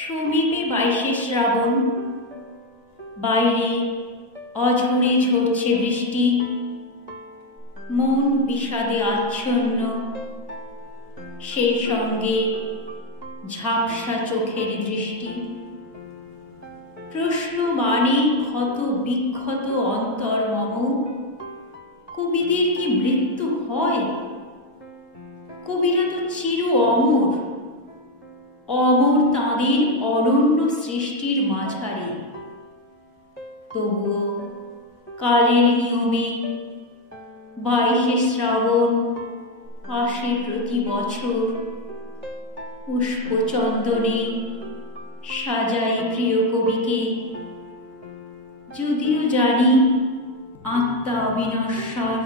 সমীপে 22শে শ্রাবণ, বাইরে অঝরে ঝরছে বৃষ্টি, মন বিষাদে আচ্ছন্ন, সেই সঙ্গে ঝাপসা চোখের দৃষ্টি। প্রশ্ন মানে ক্ষত বিক্ষত অন্তর মম, কবিদের কি মৃত্যু হয়? কবিরা তো চির অমর, অমর তাঁদের অনন্য সৃষ্টির মাঝারে। তবুও কালের নিয়মে 22শে শ্রাবণ আসে প্রতি বছর, পুষ্পচন্দনে সাজাই প্রিয় কবিকে। যদিও জানি আত্মা অবিনশ্বর,